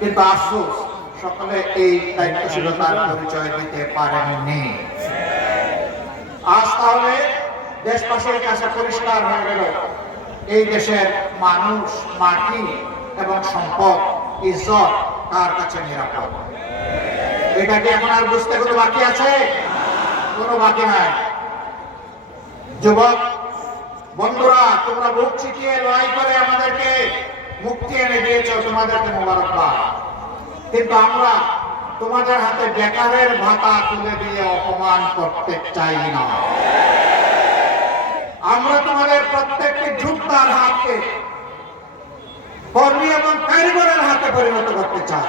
কিন্তু আফসোস সকলে এই দায়িত্বশীলতার পরিচয় দিতে পারেননি। আজ তাহলে দেশবাসীর কাছে পরিষ্কার হয়ে গেল এই দেশের মানুষ, মাটি এবং সম্পদ, ইজ্জত কার কাছে নিরাপদ। এটা কি এখন আর বুঝতে কোনো বাকি আছে? কোনো বাকি নাই। যুবক বন্ধুরা, তোমরা বুক চিতিয়ে লড়াই করে আমাদেরকে মুক্তি এনে দিয়েছ, তোমাদেরকে মোবারকবাদ। কিন্তু আমরা তোমাদের হাতে বেকারের ভাতা তুলে দিয়ে অপমান করতে চাই না। আমরা তোমাদের প্রত্যেকটি যোদ্ধার হাতকে কর্মী এবং কারিগরের হাতে পরিণত করতে চাই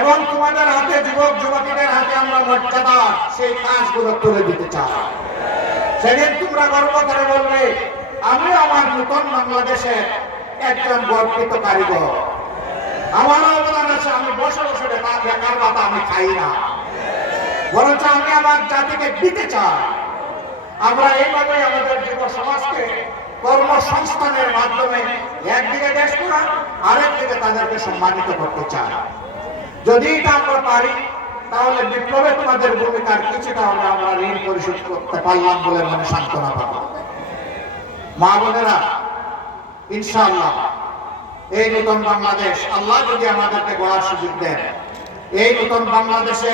এবং তোমাদের হাতে, যুবক যুবতীদের হাতে আমরা মর্যাদা সেই কাজগুলো তুলে দিতে চাই। সেদিন তোমরা গর্ব করে বলবে, আমি আমার নতুন বাংলাদেশের একজন গর্বিত কারিগর, আমার অবদান আছে, আমি বসে বসে বেকার ভাতা আমি খাই না, বরঞ্চ আমি আমার জাতিকে দিতে চাই। আমরা এইভাবে আমাদের যুব সমাজকে কর্মসংস্থানের মাধ্যমে একদিকে দেশ করা, আরেকদিকে তাদেরকে সম্মানিত করতে চাই। যদি এটা আমরা পারি, তাহলে বিপ্লবে তোমাদের ভূমিকার কিছুটা হলে আমরা ঋণ পরিশোধ করতে পারলাম বলে মনে সান্ত্বনা পাবো। মা বোনেরা, ইনশাআল্লাহ এই নতুন বাংলাদেশ আল্লাহ যদি আমাদেরকে গড়ার সুযোগ দেন, এই নতুন বাংলাদেশে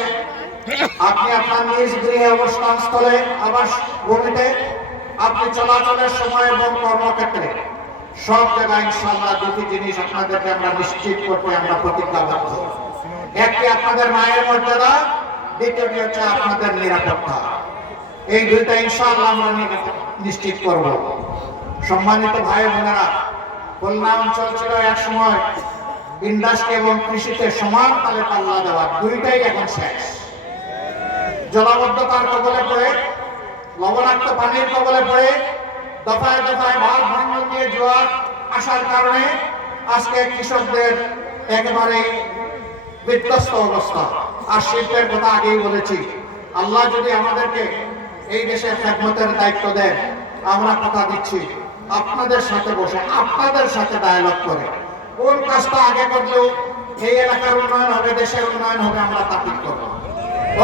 আপনি আপনার নিজ গৃহে, অবস্থান স্থলে, আবাস ভূমিতে, আপনি চলাচলের সময় এবং কর্মক্ষেত্রে সব জায়গায় ইনশাআল্লাহ দুটি জিনিস আপনাদেরকে আমরা নিশ্চিত করতে আমরা প্রতিজ্ঞাবদ্ধ। একটি আপনাদের মায়ের মর্যাদা, দ্বিতীয়টি হচ্ছে আপনাদের নিরাপত্তা। এই দুইটা ইনশাআল্লাহ আমরা নিশ্চিত করব। সম্মানিত ভাই বোনেরা, খুলনা অঞ্চল ছিল এক সময় ইন্ডাস্ট্রি এবং কৃষিতে সমান তালে পাল্লা দেওয়া, দুইটাই এখন শেষ। জলাবদ্ধতার কবলে পড়ে, লবণাক্ত পানির কবলে পড়ে, দফায় দফায় বাঁধ ভাঙন দিয়ে জোয়ার আসার কারণে আজকে কৃষকদের একেবারে বিধ্বস্ত অবস্থা। আর শিল্পের কথা আগেই বলেছি, আল্লাহ যদি আমাদেরকে এই দেশের খেদমতের দায়িত্ব দেন, আমরা কথা দিচ্ছি আপনাদের সাথে বসে, আপনাদের সাথে ডায়ালগ করে কোন কাজটা আগে করলেও এই এলাকার উন্নয়ন হবে, দেশের উন্নয়ন হবে, আমরা তা ঠিক করবো।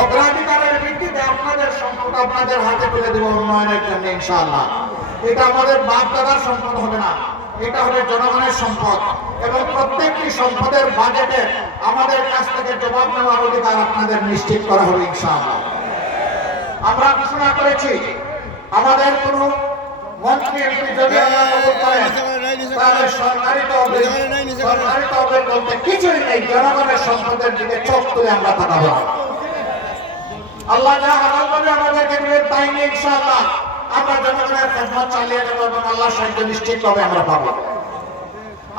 অগ্রাধিকারের ভিত্তিতে আপনাদের সম্পদ আপনাদের হাতে তুলে দেব উন্নয়নের জন্য ইনশাআল্লাহ। এটা আমাদের বাপ দাদার সম্পদ হবে না, এটা হবে জনগণের সম্পদ এবং প্রত্যেকটি সম্পদের বাজেটে আমাদের কাছ থেকে জবাব নেওয়ার অধিকার আপনাদের নিশ্চিত করা হবে ইনশাআল্লাহ। আমরা ঘোষণা করেছি আমাদের কোন মন্ত্রী এমপি যদি তাহলে সরকারি তহবিল বলতে কিছুই নেই, জনগণের সম্পদের দিকে চোখ তুলে আমরা তাকাবো না। আল্লাহ যা হালাল ভাবে আমাদেরকে দিবেন তাই নিয়ে ইনশাআল্লাহ আমরা জনগণের খেদমত চালিয়ে যাবো এবং আল্লাহর সাহায্য নিশ্চিতভাবে আমরা পাবো।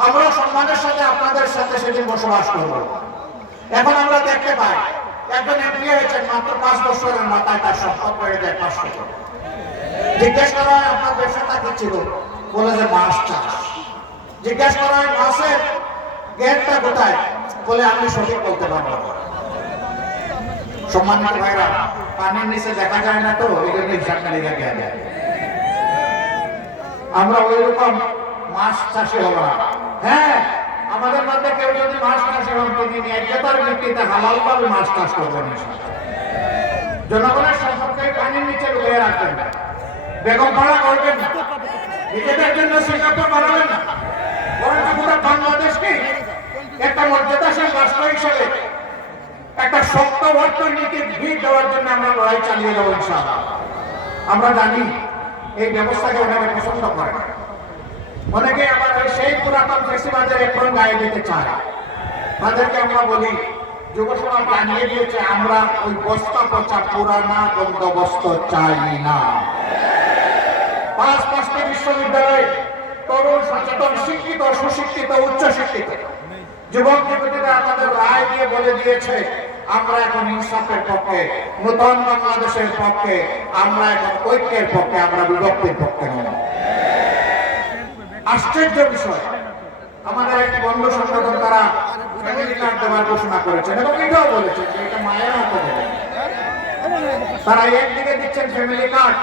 আমরা সম্মানের সাথে আপনাদের সাথে সেদিন বসবাস করবো। এখন আমরা দেখতে পাই একজন এমপি হয়েছেন, মাত্র 5 বছরের মাথায় তার সম্পদ বেড়ে যায় 500 কোটি। জিজ্ঞেস করা হয় আপনার ব্যবসাটা কি ছিল, বলে যে মাছ চাষ। জিজ্ঞেস করা হয় মাছের জ্ঞানটা কোথায়, বলে আমি সঠিক বলতে পারবো না। সম্মানিত ভাইরা, পানির নিচে দেখা যায় না, তো এই জন্য হিসাবটা লেগে যায়। আমরা ওই রকম মাছ চাষে হবো না। হ্যাঁ, আমাদের মধ্যে কেউ যদি মাছ চাষে হন, তিনি ন্যায্যতার ভিত্তিতে হালাল ভাবে মাছ চাষ করবেন। জনগণের সম্পর্কে পানির নিচে লুকিয়ে রাখবেন না, বেগম ভাড়া করবেন না, নিজেদের জন্য সিঙ্গাপুর বানাবেন না, বরঞ্চ পুরো বাংলাদেশকে একটা মর্যাদাশীল রাষ্ট্র হিসেবে একটা শক্ত অর্থনীতির ভিত দেওয়ার জন্য আমরা লড়াই চালিয়ে যাবো ইনশাআল্লাহ। আমরা জানি এই ব্যবস্থাকে অনেকে পছন্দ করে, অনেকে আবার সেই পুরাতন ফেসিবাদের এখন গায়ে দিতে চায়। তাদেরকে আমরা বলি, যুবসমাজ জানিয়ে দিয়েছে আমরা ওই বস্তা পচা পুরানা বন্দোবস্ত চাই না। 5-5টি বিশ্ববিদ্যালয়ে তরুণ, সচেতন, শিক্ষিত, সুশিক্ষিত, উচ্চ শিক্ষিত যুবক যুবতীরা আমাদের রায় দিয়ে বলে দিয়েছে আমরা এখন ইনসাফের পক্ষে, নতুন বাংলাদেশের পক্ষে, আমরা এখন ঐক্যের পক্ষে, আমরা বিভক্তির পক্ষে নয়। আশ্চর্য বিষয়, আমাদের একটি বন্ধু সংগঠন তারা ফ্যামিলি কার্ড দেওয়ার ঘোষণা করেছেন এবং এটাও বলেছেন যে এটা মায়ের হাতে দেবেন। তারা একদিকে দিচ্ছেন ফ্যামিলি কার্ড,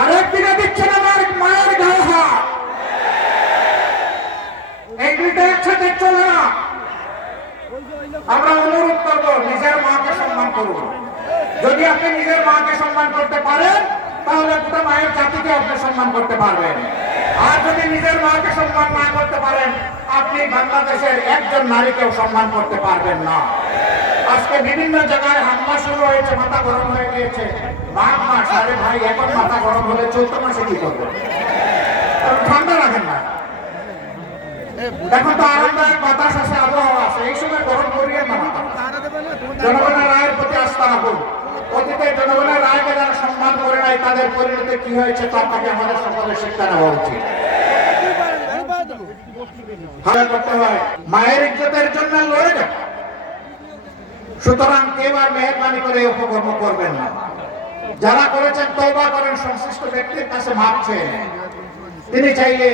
আরেকদিকে দিচ্ছেন আমার মায়ের গায়ে হাত। এই দুইটা একসাথে চলে না। আমরা অনুরোধ করব নিজের মাকে সম্মান করুন। যদি আপনি নিজের মাকে সম্মান করতে পারেন তাহলে গোটা মায়ের জাতিকে আপনি সম্মান করতে পারবেন। আর যদি নিজের মাকে সম্মান না করতে পারেন আপনি বাংলাদেশের একজন নারীকেও সম্মান করতে পারবেন না। আজকে বিভিন্ন জায়গায় হামলা শুরু হয়েছে, মাথা গরম হয়ে গিয়েছে। মাঘ মাস, আরে ভাই এখন মাথা গরম হলে চৈত্র মাসে কি করবেন? ঠান্ডা রাখেন না। এখন তো আরামদায়ক বাতাস আছে, আবহাওয়া আছে, এই সময় গরম করিয়ে না। জনগণের রায়ের প্রতি আস্থা রাখুন। অতীতে জনগণের রায়কে যারা সম্মান করে নাই তাদের পরিণতি কি হয়েছে তা আপনাকে আমাদের সকলের শিক্ষা নেওয়া উচিত। করতে হয় মায়ের ইজ্জতের জন্য লড়ে যান। সুতরাং কেউ আর মেহরবানি করে উপকর্ম করবেন না। যারা করেছেন তওবা করেন, সংশ্লিষ্ট ব্যক্তির কাছে মাপ চেয়ে নেন। তিনি চাইলে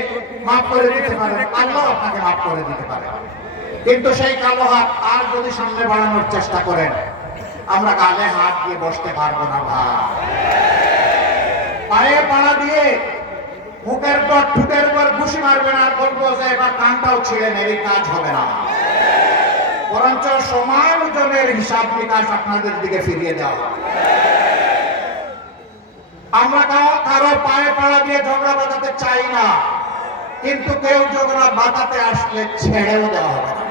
মাফ করে দিতে পারেন, আল্লাহ আপনাকে মাফ করে দিতে পারে। কিন্তু সেই কালো হাত আর যদি সামনে বাড়ানোর চেষ্টা করেন আমরা গালে হাত দিয়ে বসতে পারবো না। পায়ে পাড়া দিয়ে মুখের পর ঠুটের পর ঘুষি মারবেন আর বলবো যে এবার কানটাও ছিলেন, এই কাজ হবে না। বরঞ্চ সমান ওজনের হিসাব নিকাশ আপনাদের দিকে ফিরিয়ে দেওয়া হবে। আমরা কারো পায়ে পাড়া দিয়ে ঝগড়া বাঁধাতে চাই না, কিন্তু কেউ ঝগড়া বাঁধাতে আসলে ছেড়েও দেওয়া হবে না।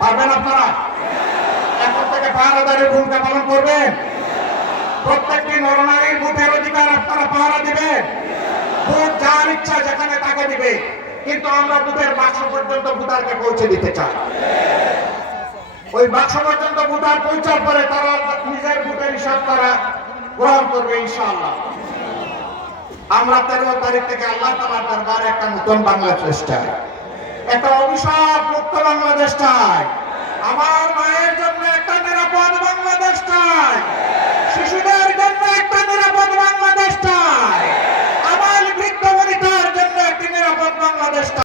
পারবেন আপনারা? এখন থেকে পাহারাদারের ভূমিকা পালন করবেন। প্রত্যেকটি নরনারীর ভোটের অধিকার আপনারা পাহারা দিবেন। ভোট যার ইচ্ছা যেখানে তাকে দিবে, কিন্তু আমরা ভোটের বাক্স পর্যন্ত ভোটারকে পৌঁছে দিতে চাই। ওই বাক্স পর্যন্ত ভোটার পৌঁছার পরে তারা নিজের ভোটের হিসাব তারা গ্রহণ করবে ইনশাআল্লাহ। আমরা 13 তারিখ থেকে আল্লাহ তাআলার দরবারে একটা নতুন বাংলাদেশ চাই, একটা অভিশাপ মুক্ত বাংলাদেশ চাই।